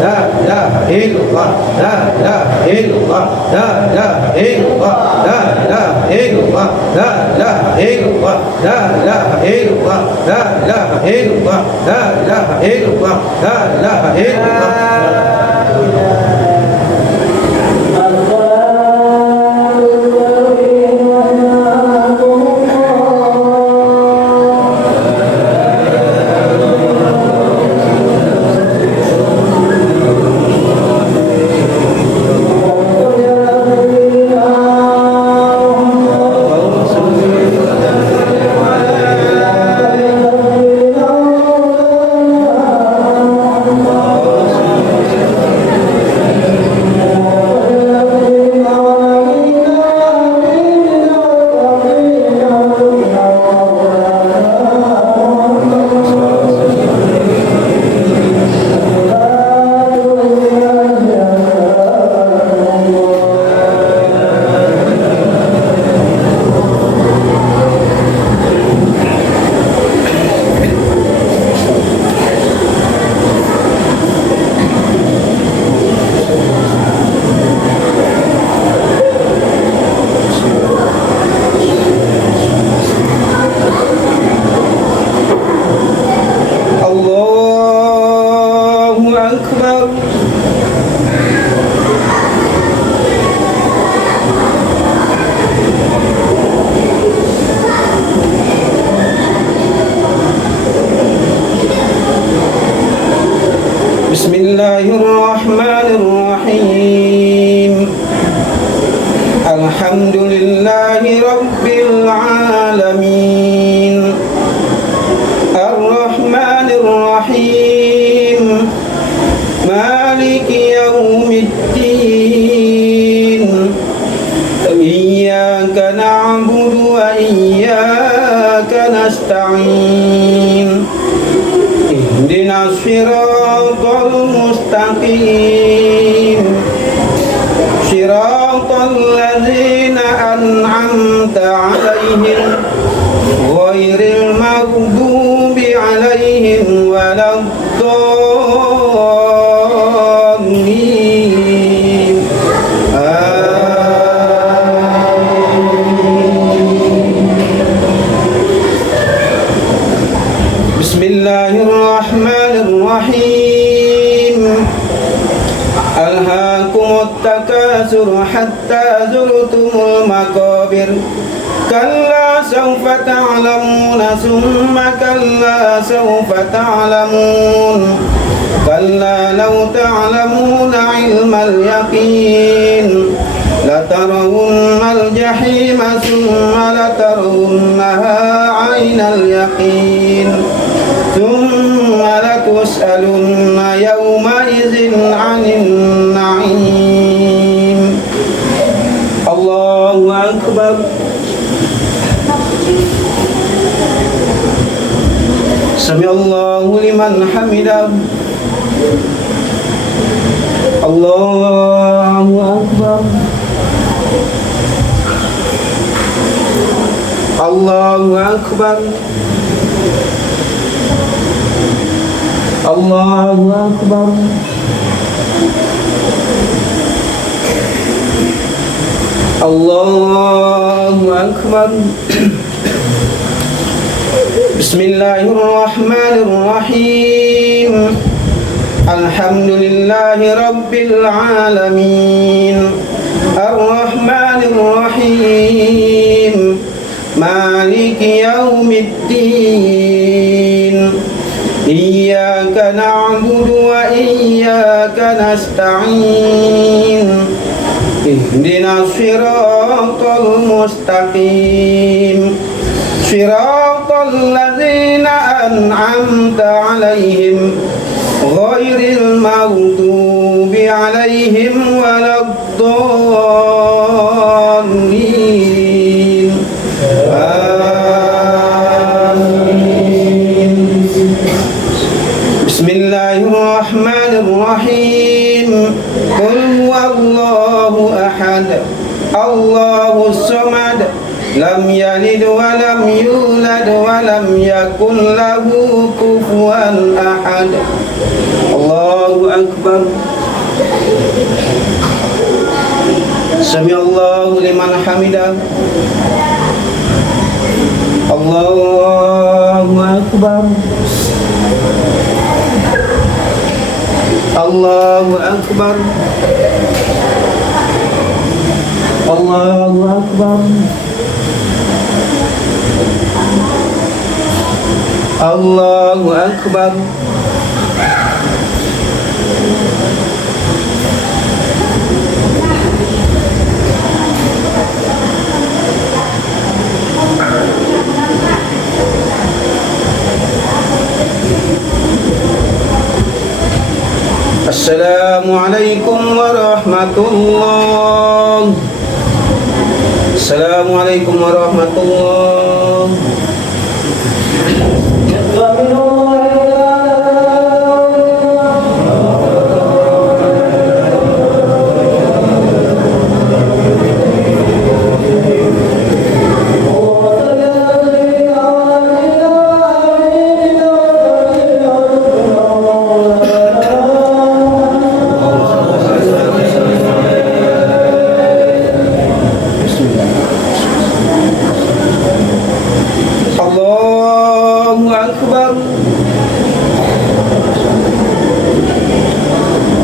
لا إله إلا الله لا إله إلا الله لا إله إلا الله لا إله إلا الله لا إله إلا الله لا إله إلا الله لا إله إلا الله لا إله إلا الله لا إله إلا الله بسم الله الرحمن الرحيم الحمد لله رب العالمين الرحمن الرحيم مالك يوم الدين إياك نعبد وإياك نستعين اهدنا الصراط المستقيم صراط الذين أنعمت عليهم غير المغضوب عليهم ولا الضالين بسم الله الرحمن الرحيم ألهاكم التكاثر حتى زرتم المقابر كلا سوف تعلمون ثم كلا سوف تعلمون كلا لو تعلمون علم اليقين لترون الجحيم ثم لترونها عين اليقين ثم لتسألن يومئذ عن النعيم الله أكبر سمع الله لمن حمده الله أكبر الله أكبر الله أكبر الله أكبر بسم الله الرحمن الرحيم الحمد لله رب العالمين الرحمن الرحيم مالك يوم الدين إياك نعبد وإياك نستعين اهدنا الصراط المستقيم صراط الذين أنعمت عليهم غير المغضوب عليهم ولا الضالين آمين بسم الله الرحمن الرحيم قل هو الله أحد الله الصمد لم يلد ولم يولد ولم يكن له كفوا أحد. الله أكبر. سمع الله لمن حمده. الله أكبر. الله أكبر. الله أكبر. الله أكبر. السلام عليكم ورحمة الله. السلام عليكم ورحمة الله.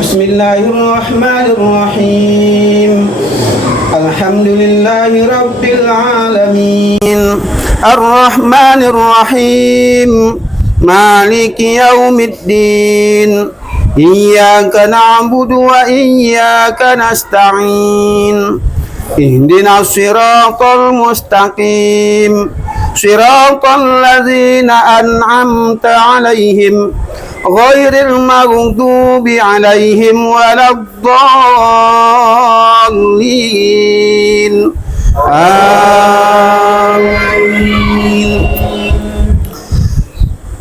بسم الله الرحمن الرحيم. الحمد لله رب العالمين الرحمن الرحيم مالك يوم الدين إياك نعبد وإياك نستعين اهدنا الصراط المستقيم صراط الذين أنعمت عليهم غير المغضوب عليهم ولا الضالين آمين.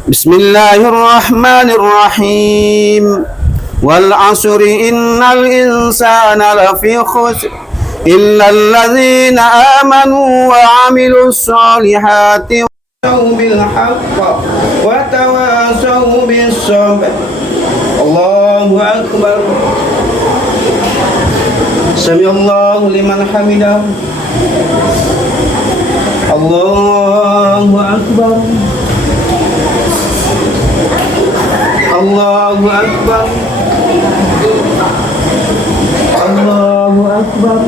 بسم الله الرحمن الرحيم. والعصر إن الإنسان لفي خسر إلا الذين آمنوا وعملوا الصالحات وتواصوا بالحق وتواصوا بالصبر. الله أكبر. سمع الله لمن حمده. الله أكبر. الله أكبر. الله أكبر.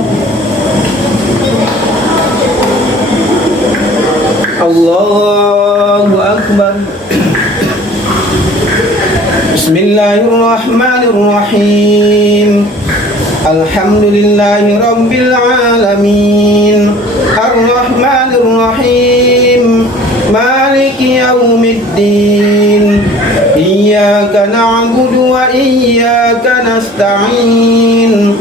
الله أكبر. بسم الله الرحمن الرحيم. الحمد لله رب العالمين الرحمن الرحيم مالك يوم الدين إياك نعبد وإياك نستعين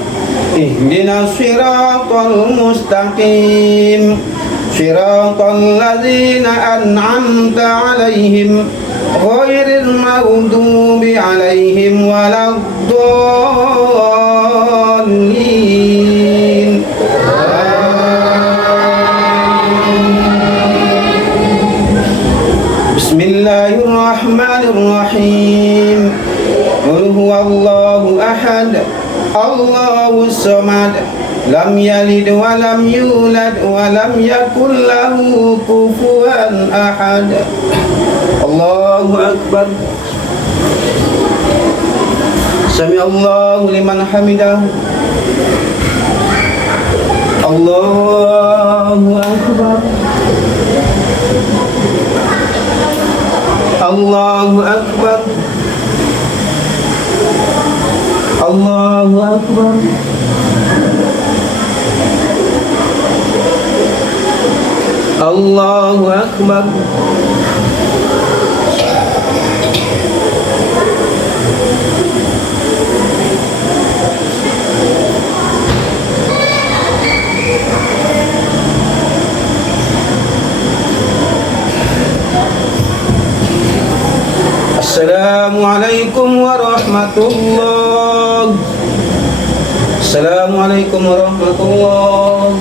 اهدنا الصراط المستقيم صراط الذين أنعمت عليهم غير المغضوب عليهم ولا الضالين. بسم الله الرحمن الرحيم. قل هو الله أحد الله الصمد لم يلد ولم يولد ولم يكن له كفوا أحد. الله أكبر. سمع الله لمن حمده. الله أكبر. الله أكبر. الله أكبر. الله أكبر. السلام عليكم ورحمة الله. السلام عليكم ورحمة الله.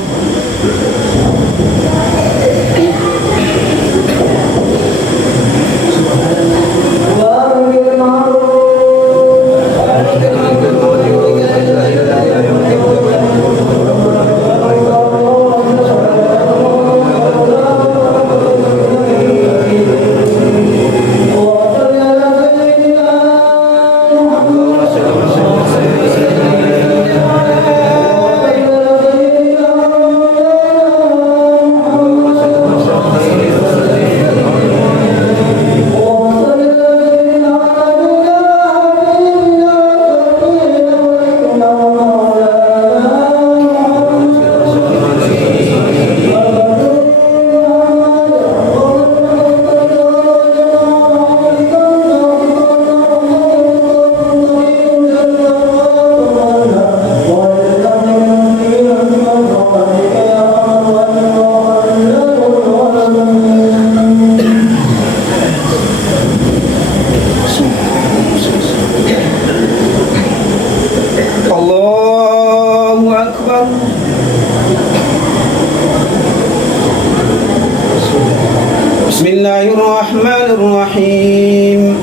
Bismillahirrahmanirrahim.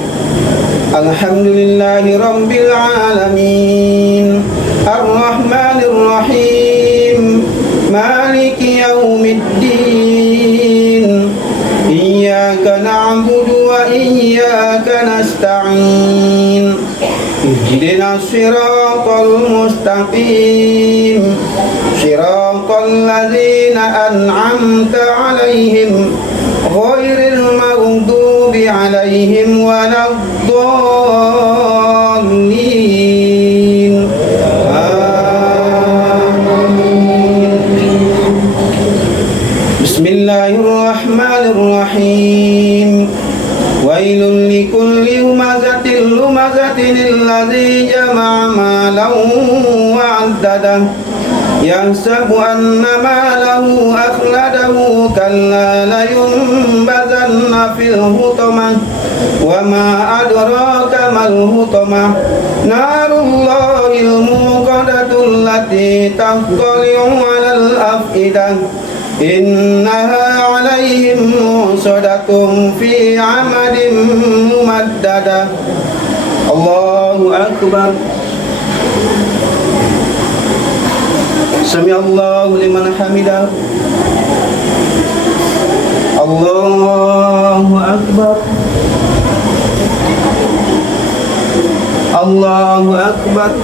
Alhamdulillahi Rabbil Alamin. Ar-Rahmanir-Rahim. Maliki yaumiddin. Iyyaka na'budu wa iyyaka nasta'in. Ihdinas siratal mustaqim. Siratal ladzina an'amta 'alaihim ghairil maghdubi 'alaihim waladdallin. Amin. Bismillahirrahmanirrahim. Wailul likulli humazatin lumazatin alladzi jama'a malan wa 'addadah. Yahsabu anna malahu akhladahu kalla layunbazanna fil hutamah. Wa ma adraka mal hutamah. Narullahil muqadatul lati tattali'u 'alal afidah. Innaha 'alaihim musadatun fi 'amadin mumaddadah. Allahu akbar. Sami'allahu liman hamidah. Allahu akbar. Allahu akbar.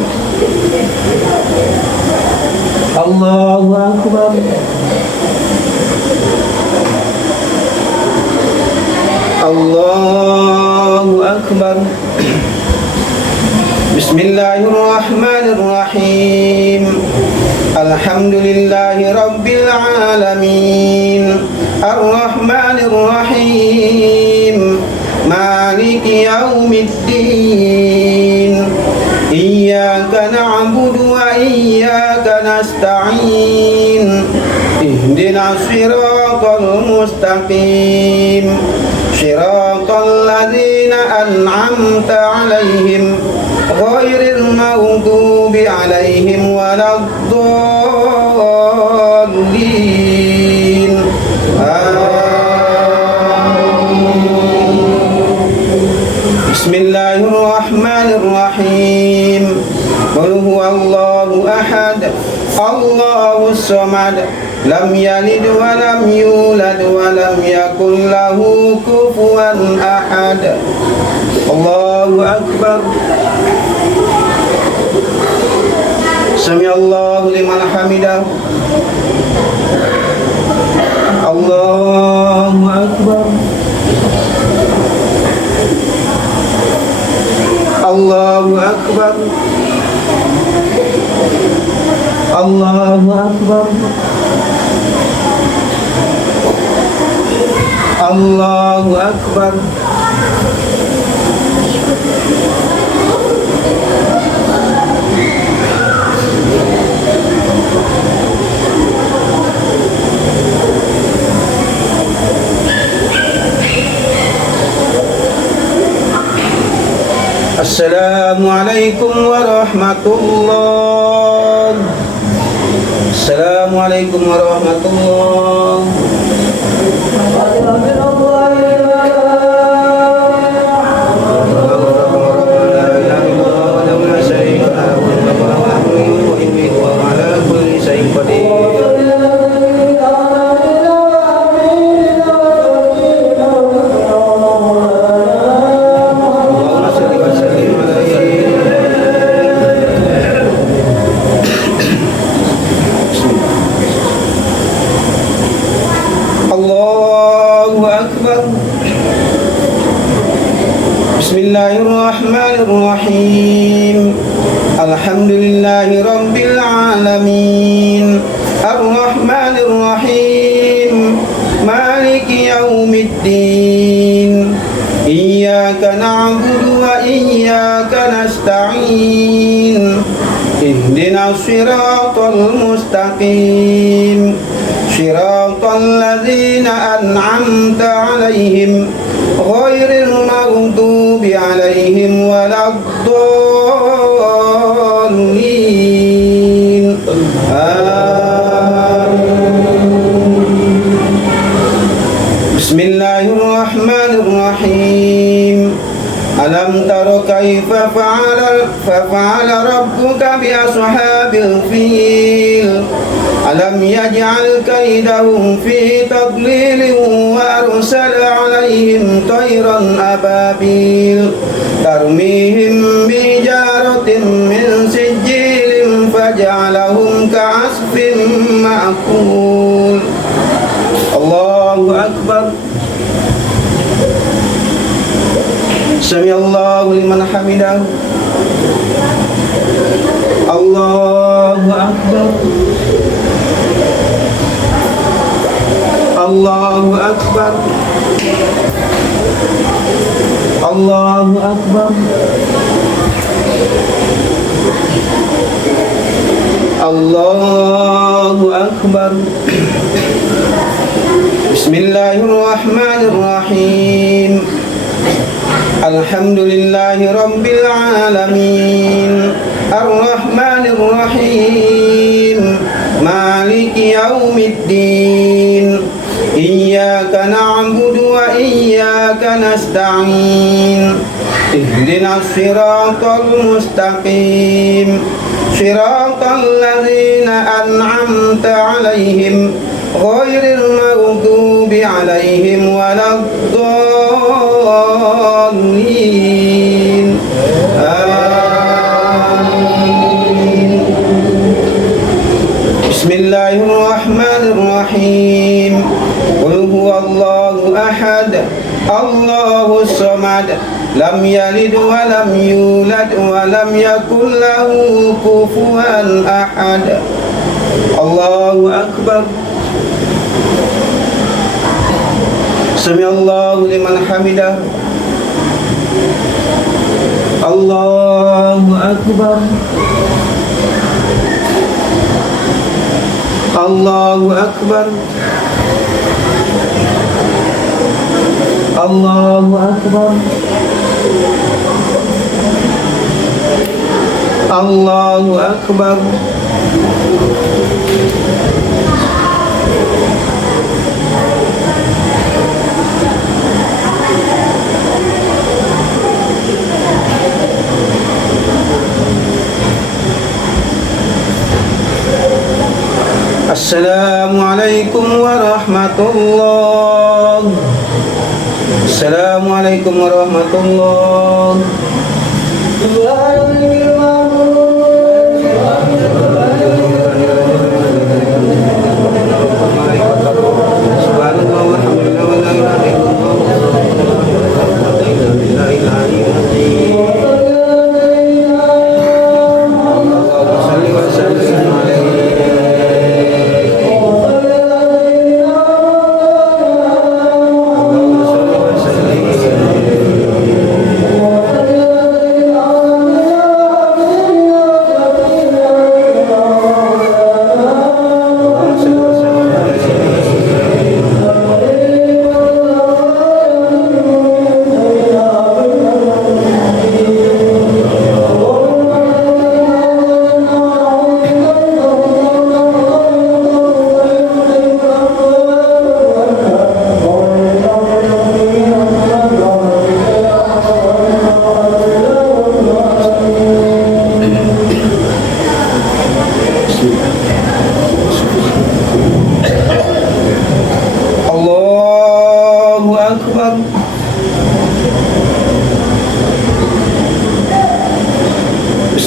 Allahu akbar. Allahu akbar. Bismillahirrahmanirrahim. Alhamdulillahi Rabbil Alamin. Ar-Rahmanir-Rahim. Maliki yaumiddin. Iyyaka na'budu wa iyyaka nasta'in. Ihdinas siratal mustaqim. Siratal ladzina an'amta 'alaihim ghairil maghdubi 'alaihim waladdallin. Bismillahirrahmanirrahim. Qul huwallahu ahad, Allahus samad, lam yalid wa lam yulad wa lam yakul lahu kufuwan ahad. Allahu akbar. Sami'allahu liman hamidah. Allahu akbar. Allahu akbar. Allahu akbar. Allahu akbar. Assalamualaikum warahmatullahi. Assalamualaikum warahmatullahi. الحمد لله رب العالمين الرحمن الرحيم مالك يوم الدين إياك نعبد وإياك نستعين اهدنا الصراط المستقيم صراط الذين أنعمت عليهم غير المغضوب عليهم ولا الضالين بسم الله الرحمن الرحيم ألم تر كيف فعل ربك بأصحاب الفيل ألم يجعل كيدهم في تضليل وأرسل عليهم طيرا أبابيل ترميهم بحجارة من سجيل فجعلهم كعصف مأكول الله أكبر سمع الله لمن حمده الله أكبر الله أكبر الله أكبر الله أكبر بسم الله الرحمن الرحيم الحمد لله رب العالمين الرحمن الرحيم مالك يوم الدين إياك نعبد وإياك نستعين اهدنا الصراط المستقيم صراط الذين أنعمت عليهم غير المغضوب عليهم ولا الضالين آمين بسم الله الرحمن الرحيم قل هو الله أحد الله الصمد لم يلد ولم يولد ولم يكن له كفوا أحد الله أكبر سمع الله لمن حمده الله أكبر الله أكبر الله أكبر الله أكبر السلام عليكم ورحمة الله السلام عليكم ورحمة الله Subhanallah walhamdulillah wa la ilaha illallah la ilaha illallah Allahumma salli wa sallim alaihi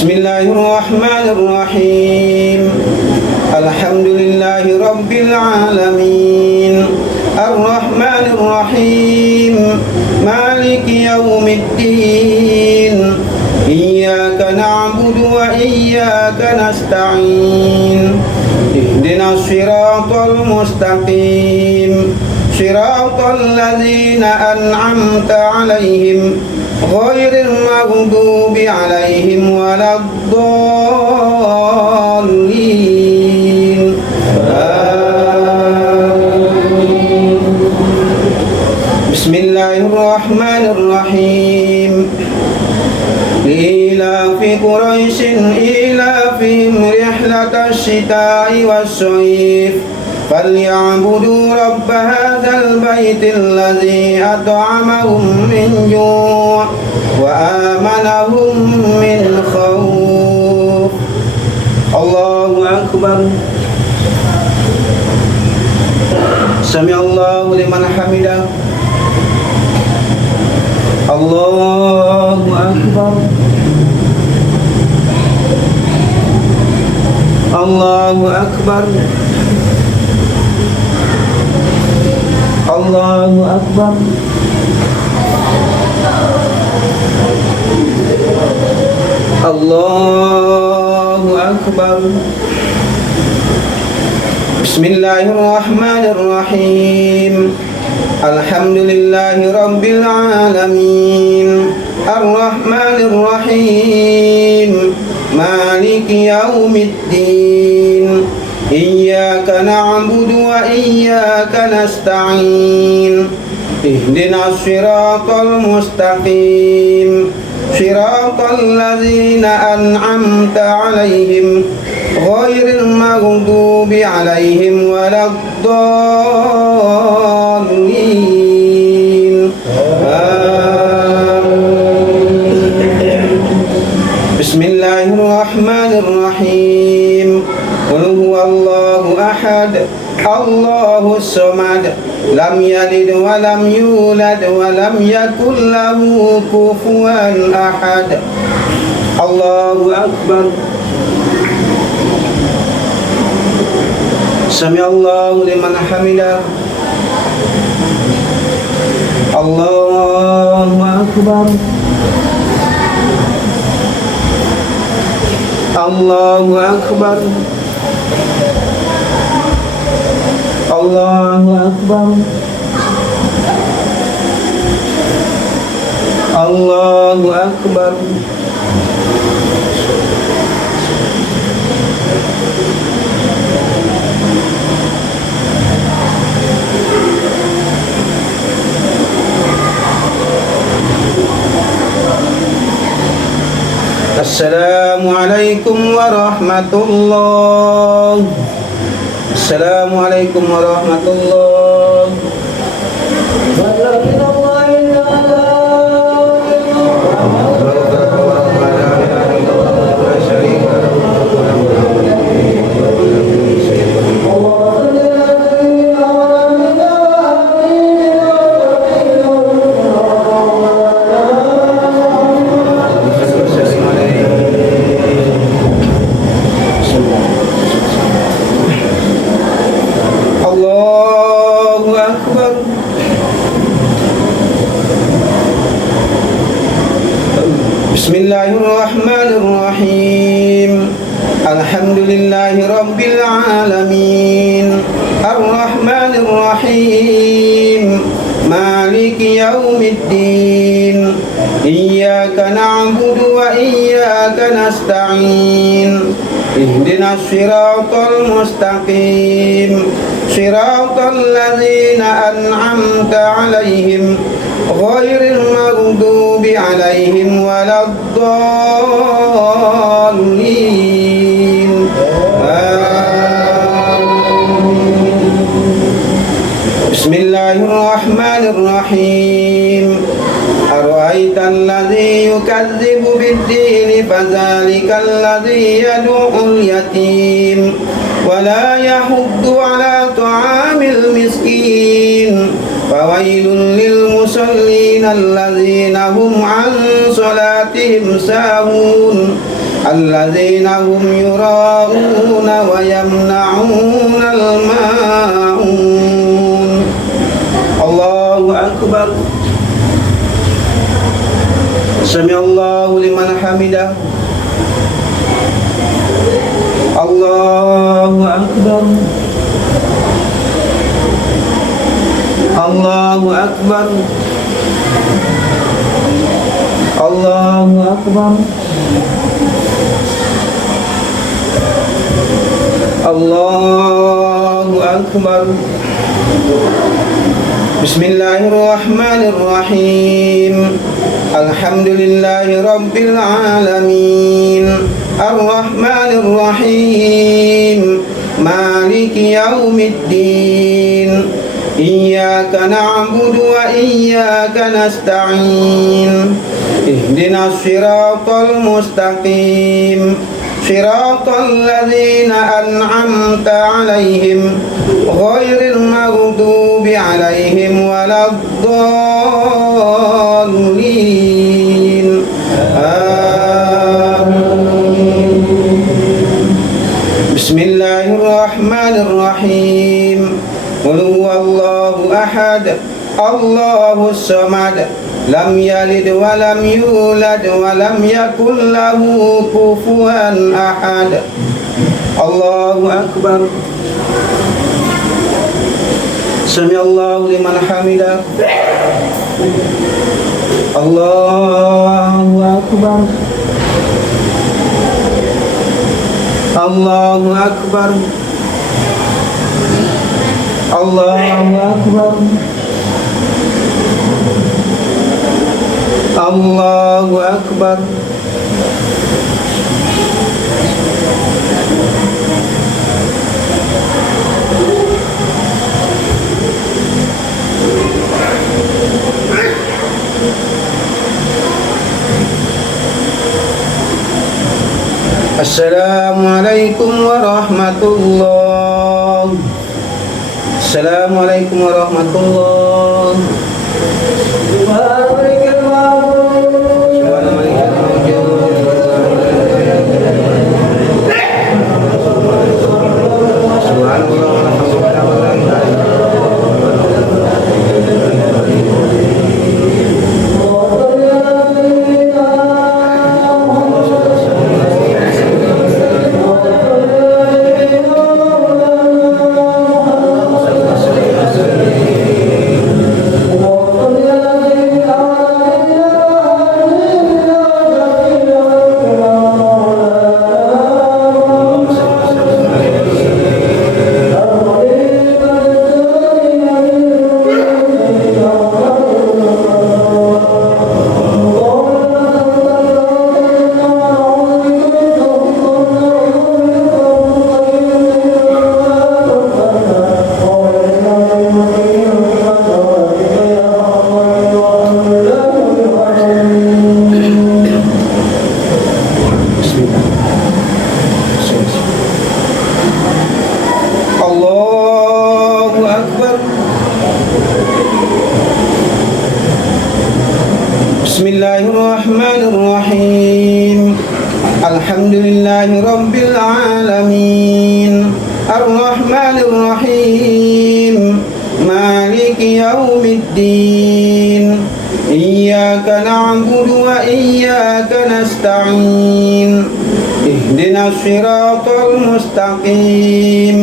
بسم الله الرحمن الرحيم الحمد لله رب العالمين الرحمن الرحيم مالك يوم الدين إياك نعبد وإياك نستعين اهدنا الصراط المستقيم صراط الذين أنعمت عليهم غير المغضوب عليهم ولا الضالين آمين. بسم الله الرحمن الرحيم لإيلاف قريش إيلافهم رحلة الشتاء والصيف فليعبدوا رب هذا البيت الذي أطعمهم من جوع وآمنهم من خوف. الله أكبر. سمع الله لمن حمده. الله أكبر. الله أكبر. الله أكبر. الله أكبر. بسم الله الرحمن الرحيم الحمد لله رب العالمين الرحمن الرحيم مالك يوم الدين إياك نعبد وإياك نستعين اهدنا الصراط المستقيم صراط الذين أنعمت عليهم غير المغضوب عليهم ولا الضالين آمين. بسم الله الرحمن الرحيم قل هو الله أحد الله الصمد لم يلد ولم يولد ولم يكن له كفوا أحد. الله أكبر. سمع الله لمن حمده. الله أكبر. الله أكبر. الله أكبر. الله أكبر. السلام عليكم ورحمة الله. السلام عليكم ورحمة الله. بسم الله الرحمن الرحيم الحمد لله رب العالمين الرحمن الرحيم مالك يوم الدين إياك نعبد وإياك نستعين اهدنا الصراط المستقيم صراط الذين أنعمت عليهم غير المغضوب عليهم ولا الضالين آمين. بسم الله الرحمن الرحيم أرأيت الذي يكذب بالدين فذلك الذي يدعو اليتيم ولا يحض على طعام المسكين فويل للمصلين الذين هم عن صلاتهم ساهون الذين هم يراءون ويمنعون الماعون. الله أكبر. سمع الله لمن حمده. الله أكبر الله أكبر الله أكبر الله أكبر بسم الله الرحمن الرحيم الحمد لله رب العالمين الرحمن الرحيم مالك يوم الدين إياك نعبد وإياك نستعين اهدنا الصراط المستقيم صراط الذين أنعمت عليهم غير المغضوب عليهم ولا الضالين آمين بسم الله الرحمن الرحيم قل هو الله أحد الله الصمد لم يلد ولم يولد ولم يكن له كفوا أحد الله أكبر سمع الله لمن حمده الله أكبر الله أكبر الله أكبر الله أكبر السلام عليكم ورحمة الله السلام عليكم ورحمة الله بسم الله الرحمن الرحيم الحمد لله رب العالمين الرحمن الرحيم مالك يوم الدين إياك نعبد وإياك نستعين اهدنا الصراط المستقيم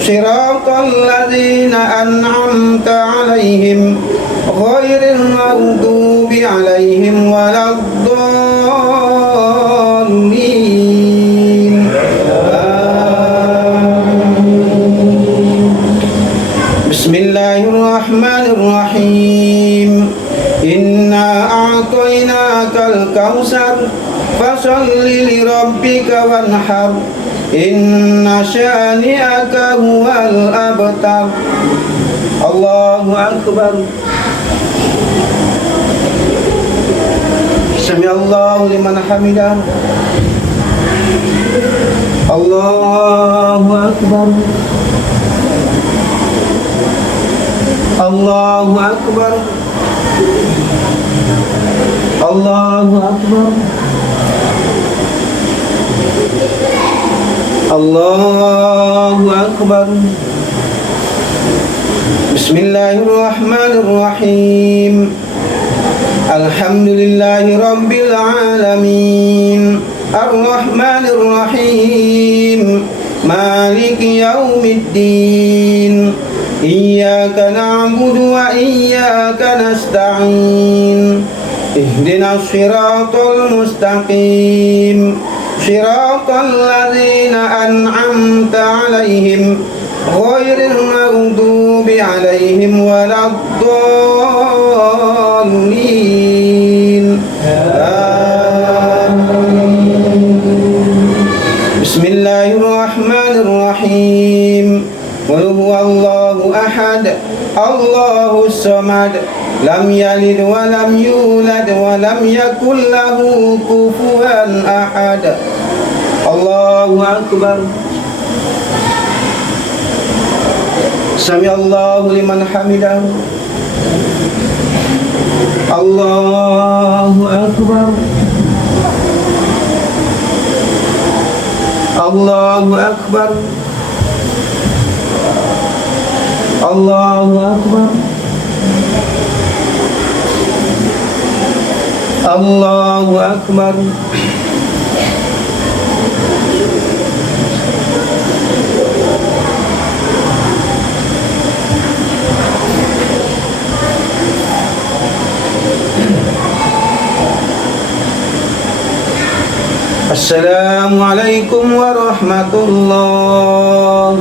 صراط الذين أنعمت عليهم غير المغضوب عليهم ولا الضالين بسم الله الرحمن الرحيم إنا أعطيناك الكوثر فصل لربك وانحر إن شانئك هو الأبتر الله أكبر سمع الله لمن حمده الله أكبر الله أكبر الله أكبر الله أكبر بسم الله الرحمن الرحيم الحمد لله رب العالمين الرحمن الرحيم مالك يوم الدين إياك نعبد وإياك نستعين اهدنا الصراط المستقيم صراط الذين أنعمت عليهم غير المغضوب عليهم ولا الضالين بسم الله الرحمن الرحيم قل هو الله أحد الله الصمد لم يلد ولم يولد ولم يكن له كفوا أحد الله أكبر سمع الله لمن حمده الله أكبر الله أكبر الله أكبر الله أكبر السلام عليكم ورحمة الله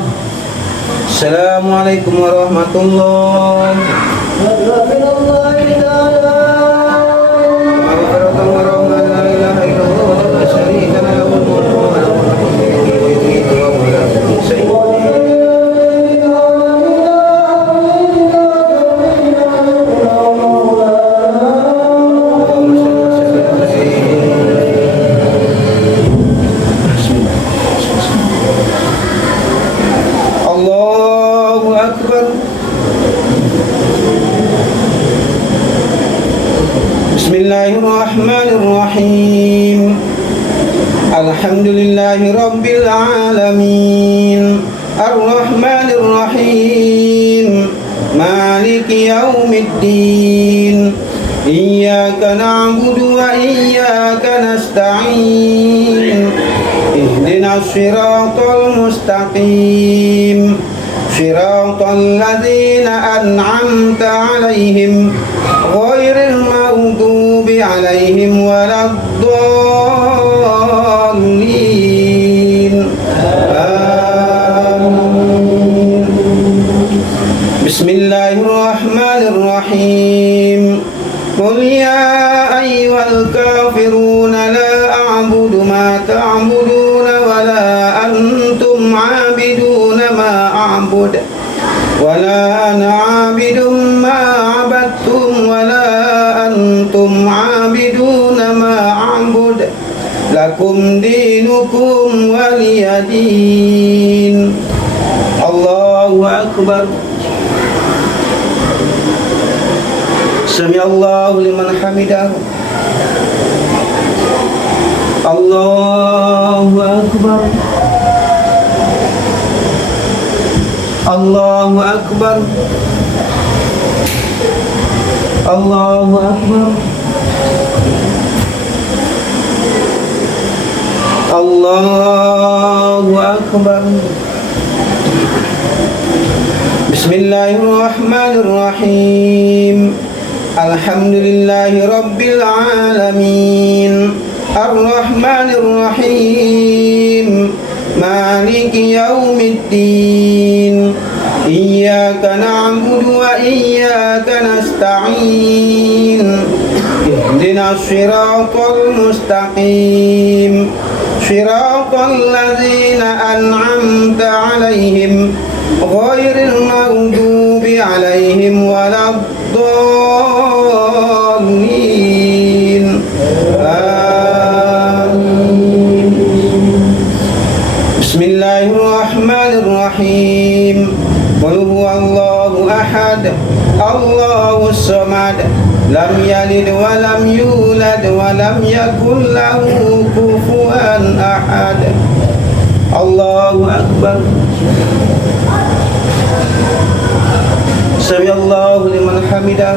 السلام عليكم ورحمة الله مغفرة ورحمة لا إله إلا الله لا شريك له له الملك وله الحمد يحيي ويميت وهو على كل شيء بسم الله الرحمن الرحيم الحمد لله رب العالمين الرحمن الرحيم مالك يوم الدين إياك نعبد وإياك نستعين اهدنا الصراط المستقيم صراط الذين أنعمت عليهم غير المغضوب عليهم ولا الضالين آمين بسم الله الرحمن الرحيم قل يا أيها الكافرون لا أعبد ما تعبدون ولا أنتم عابدون ما أعبد ولا أنا عابد ما عبدتم ولا أنتم عابدون ما أعبد لكم دينكم ولي دين الله أكبر سمع الله لمن حمده الله أكبر الله أكبر الله أكبر الله أكبر بسم الله الرحمن الرحيم الحمد لله رب العالمين الرحمن الرحيم مالك يوم الدين إياك نعبد وإياك نستعين اهدنا الصراط المستقيم صراط الذين أنعمت عليهم غير المغضوب عليهم ولا الضالين آمين بسم الله الرحمن الرحيم قل هو الله أحد الله الصمد لم يلد ولم يولد ولم يكن له كفوا أحد الله أكبر سمع الله لمن حمده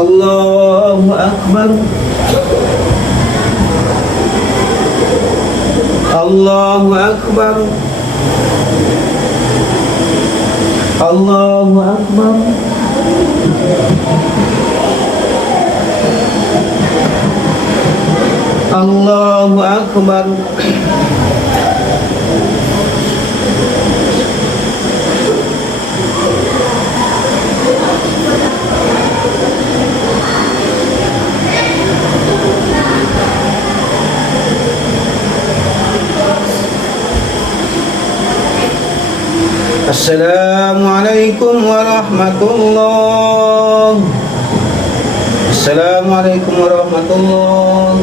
الله أكبر الله أكبر الله أكبر الله أكبر السلام عليكم ورحمة الله. السلام عليكم ورحمة الله.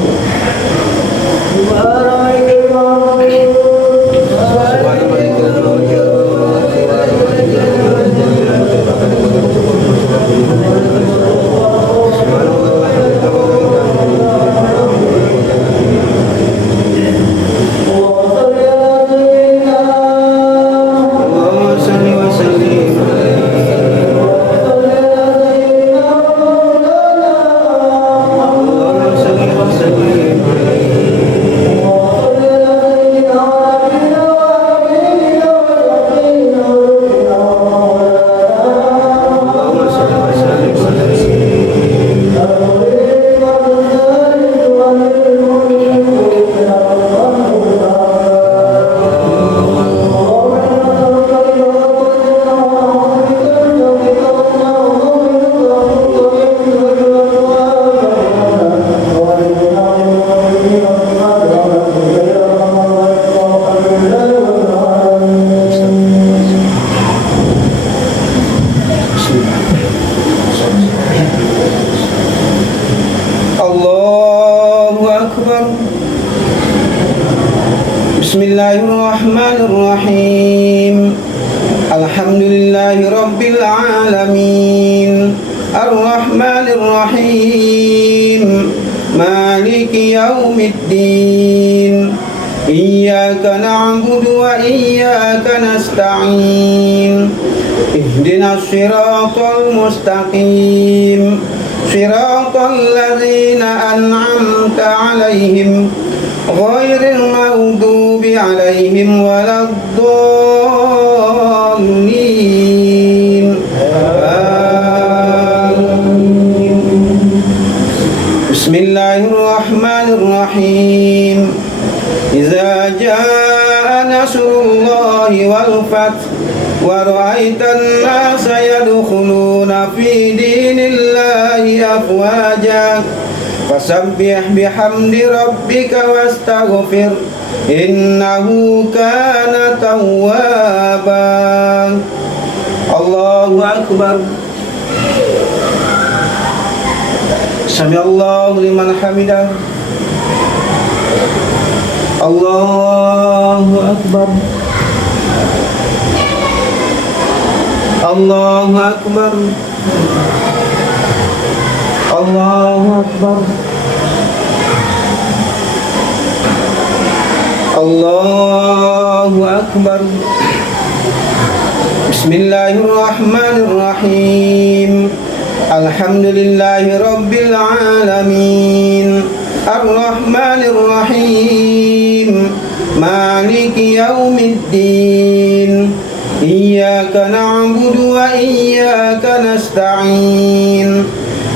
بسم الله الرحمن الرحيم الحمد لله رب العالمين الرحمن الرحيم مالك يوم الدين إياك نعبد وإياك نستعين اهدنا الصراط المستقيم صراط الذين أنعمت عليهم غير المغضوب عليهم ولا الضالين آمين. بسم الله الرحمن الرحيم إذا جاء نصر الله والفتح ورأيت الناس يدخلون في دين الله أفواجا فسبح بحمد ربك واستغفر إنه كان توابا. الله أكبر. سمع الله لمن حمده. الله أكبر. الله أكبر. الله أكبر. الله أكبر. بسم الله الرحمن الرحيم الحمد لله رب العالمين الرحمن الرحيم مالك يوم الدين إياك نعبد وإياك نستعين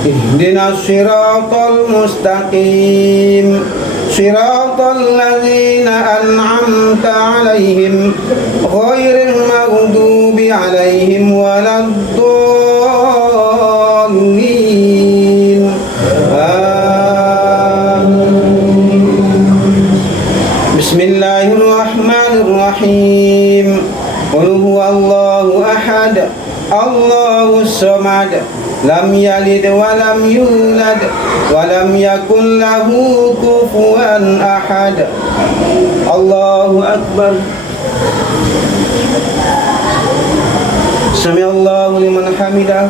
اهدنا الصراط المستقيم صراط الذين أنعمت عليهم غير المغضوب عليهم ولا الضالين آمين. بسم الله الرحمن الرحيم قل هو الله أحد الله الصمد لم يلد ولم يولد ولم يكن له كفوا أحد. الله أكبر. سمع الله لمن حمده.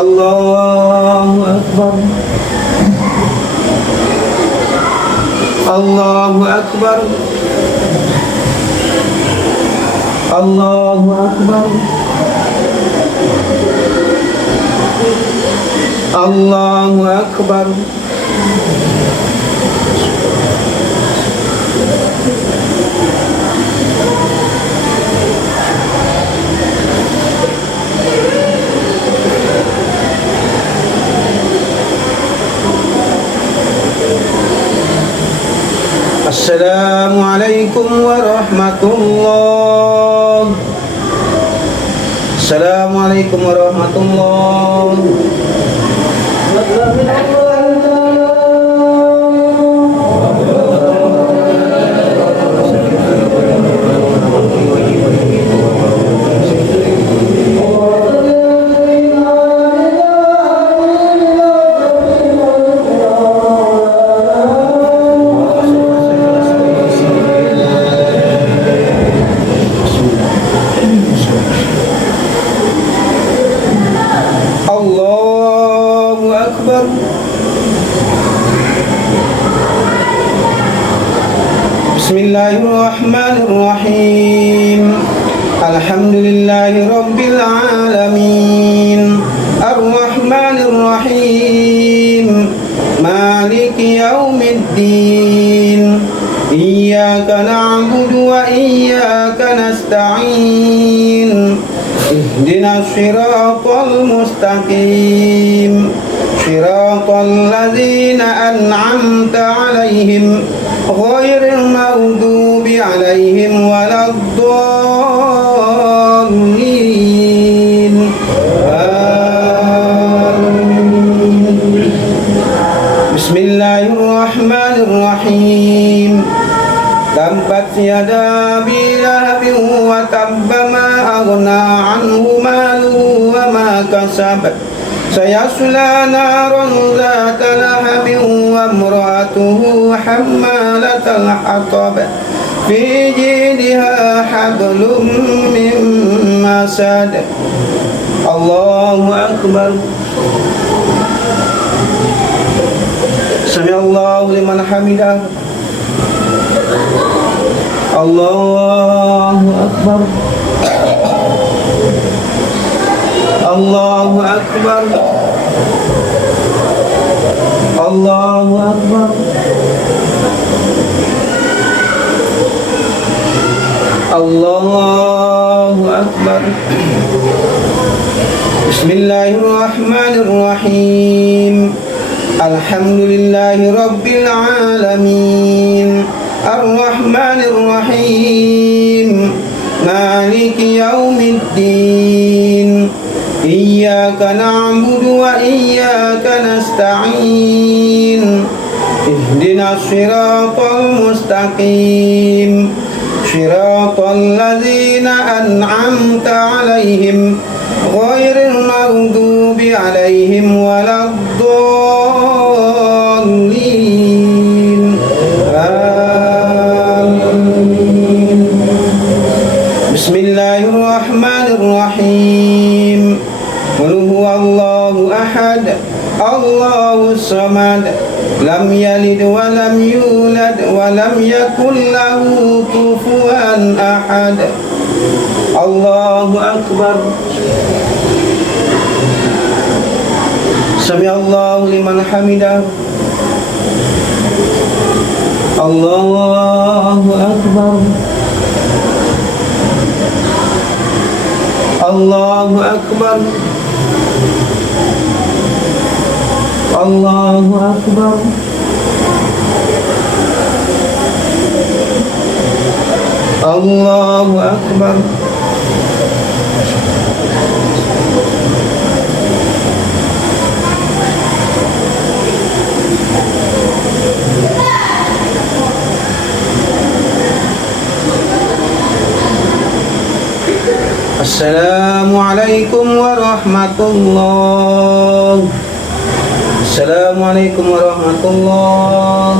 الله أكبر. الله أكبر. الله أكبر. الله أكبر. السلام عليكم ورحمة الله. السلام عليكم ورحمة الله. الله أكبر. بسم الله الرحمن الرحيم. الحمد لله رب العالمين الرحمن الرحيم مالك يوم الدين إياك نعبد وإياك نستعين اهدنا الصراط المستقيم صراط الذين أنعمت عليهم غير المغضوب عليهم ولا الضالين آمين. بسم الله الرحمن الرحيم. تبت يدا أبي لهب وتب ما أغنى عنه ماله وما كسب سيصلى نارا ذات لهب وامرأته حمالة الحطب في جيدها حبل من مسد. الله أكبر. سمع الله لمن حمده. الله أكبر. الله أكبر. الله أكبر. الله أكبر. بسم الله الرحمن الرحيم. الحمد لله رب العالمين الرحمن الرحيم مالك يوم الدين إياك نعبد وإياك نستعين اهدنا الصراط المستقيم صراط الذين أنعمت عليهم غير المغضوب عليهم ولا الضالين آمين. بسم الله الرحمن الرحيم. قل هو الله أحد الله الصمد لم يلد ولم يولد ولم يكن له كفوا أحد. الله أكبر. سمع الله لمن حمده. الله أكبر. الله أكبر. الله أكبر. الله أكبر. السلام عليكم ورحمة الله. السلام عليكم ورحمة الله.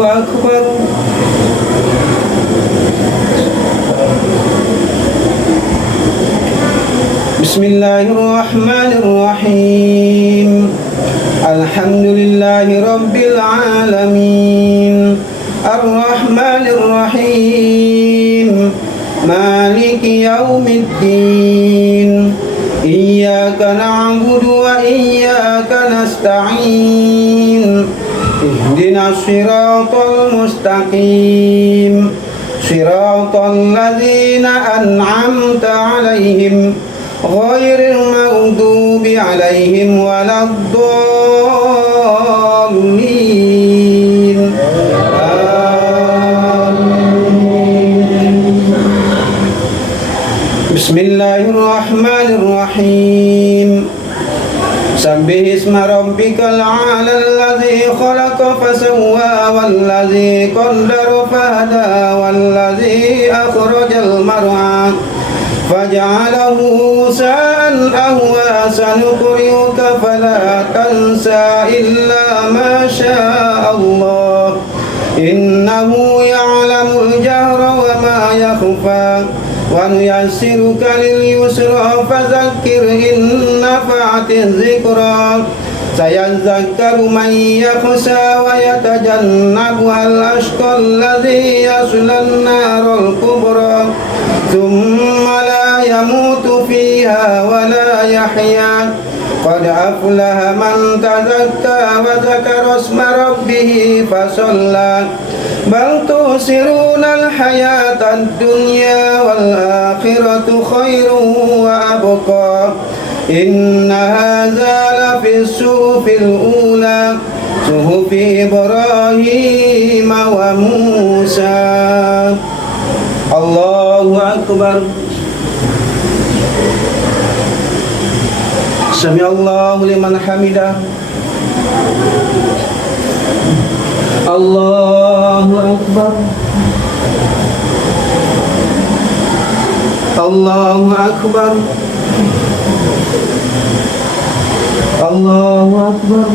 أكبر. بسم الله الرحمن الرحيم. الحمد لله رب العالمين الرحمن الرحيم مالك يوم الدين إياك نعبد وإياك نستعين اهدنا الصراط المستقيم صراط الذين أنعمت عليهم غير المغضوب عليهم ولا الضالين آمين. بسم الله الرحمن الرحيم سبح اسم ربك الأعلى الذي خلق فسوى والذي قدر فهدى والذي أخرج المرعى فجعله غثاء أهوى سنقرئك فلا تنسى إلا ما شاء الله إنه يعلم الجهر وما يخفى ونيسرك لليسرى فذكر إن نفعت الذكرى سيذكر من يخشى ويتجنبها الأشقى الذي يصلى النار الكبرى ثم لا يموت فيها ولا يحيا قد أفلح من تزكى وذكر اسم ربه فصلى بل تؤثرون الحياة الدنيا والآخرة خير وأبقى إن هذا لفي الصحف الأولى صحف إبراهيم وموسى. الله أكبر. سمع الله لمن حمده. الله أكبر. الله أكبر. الله أكبر.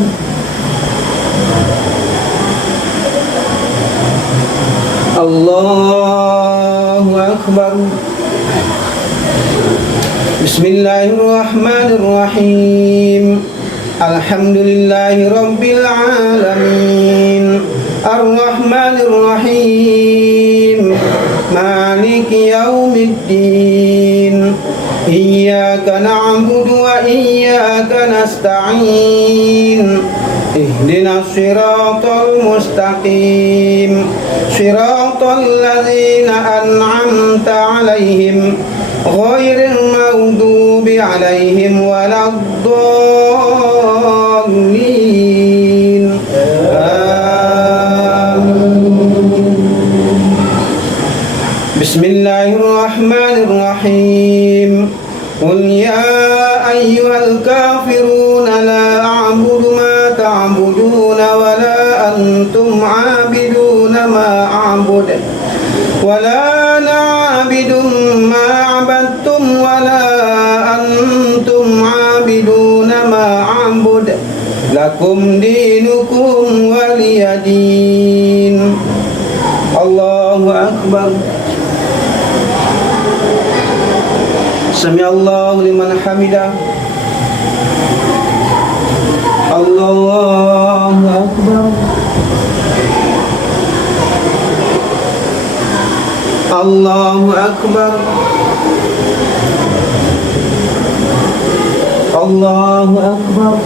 الله أكبر. بسم الله الرحمن الرحيم الحمد لله رب العالمين الرحمن الرحيم مالك يوم الدين إياك نعبد وإياك نستعين اهدنا الصراط المستقيم صراط الذين أنعمت عليهم غير المغضوب عليهم ولا الضالين آمين. بسم الله الرحمن الرحيم قل يا أيها الكافرون لا أعبد ما تعبدون ولا أنتم عابدون ما أعبد ولا أنا عابد ما عبدتم ولا أنتم عابدون ما أعبد لكم دينكم ولي دين. الله أكبر. سمع الله لمن حمده. الله أكبر. الله أكبر. الله أكبر.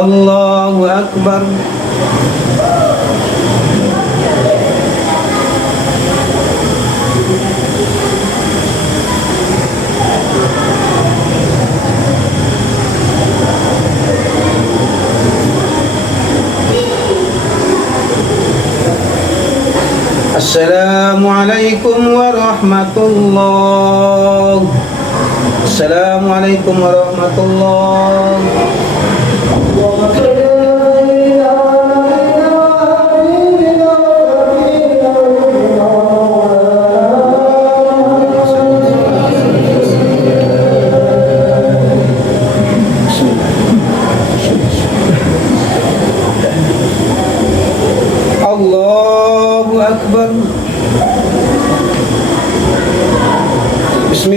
الله أكبر. السلام عليكم ورحمة الله. السلام عليكم ورحمة الله.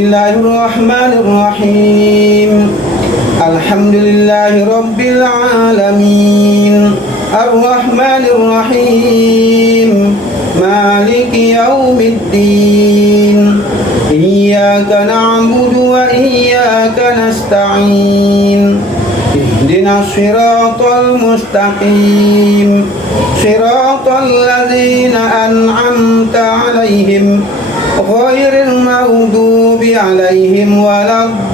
الله الرحمن الرحيم الحمد لله رب العالمين الرحمن الرحيم مالك يوم الدين إياك نعبد وإياك نستعين اهدنا الصراط المستقيم صراط الذين أنعمت عليهم غير المغضوب عليهم ولا الضالين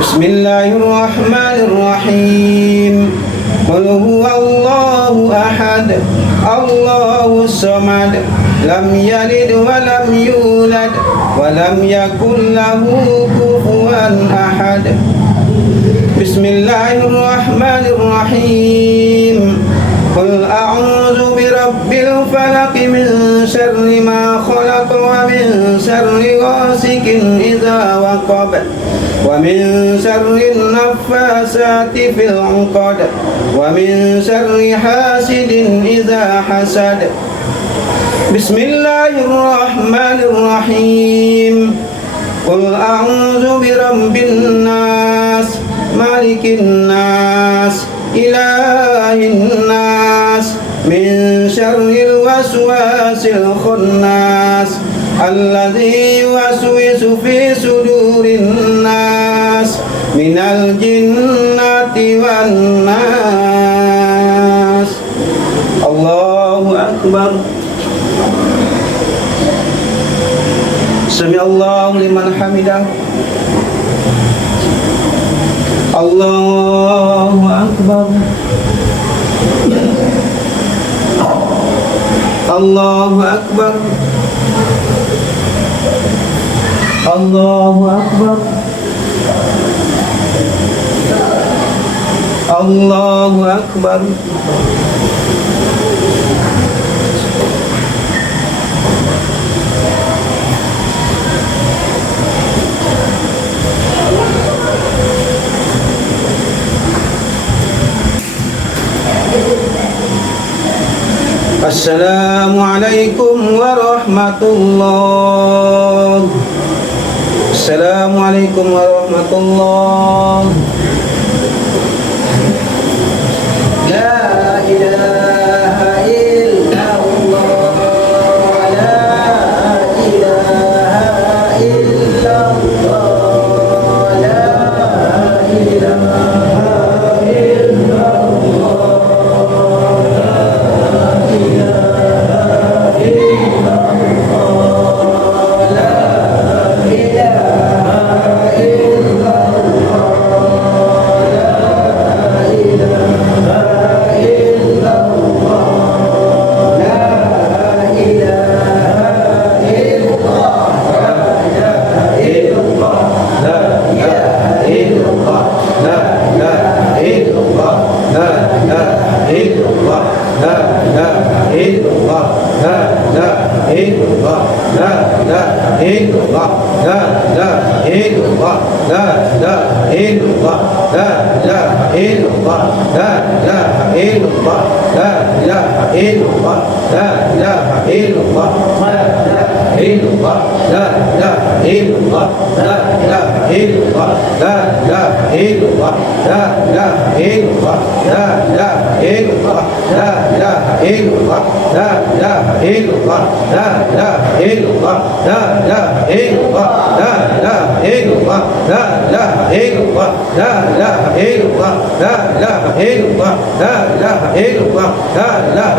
بسم الله الرحمن الرحيم قل هو الله أحد الله الصمد لم يلد ولم يولد ولم يكن له كفوا أحد بسم الله الرحمن الرحيم قل أعوذ برب الفلق من شر ما خلق ومن شر غاسق إذا وقب ومن شر النفاثات في العقد ومن شر حاسد إذا حسد بسم الله الرحمن الرحيم قل أعوذ برب الناس مالك الناس إله الناس من شر الوسواس الخناس الذي يوسوس في صدور الناس من الجنة والناس الله أكبر سمع الله لمن حمده الله أكبر الله أكبر الله أكبر الله أكبر السلام عليكم ورحمة الله. السلام عليكم ورحمة الله. لا إله إلا الله. لا إله إلا الله. لا إله إلا الله. لا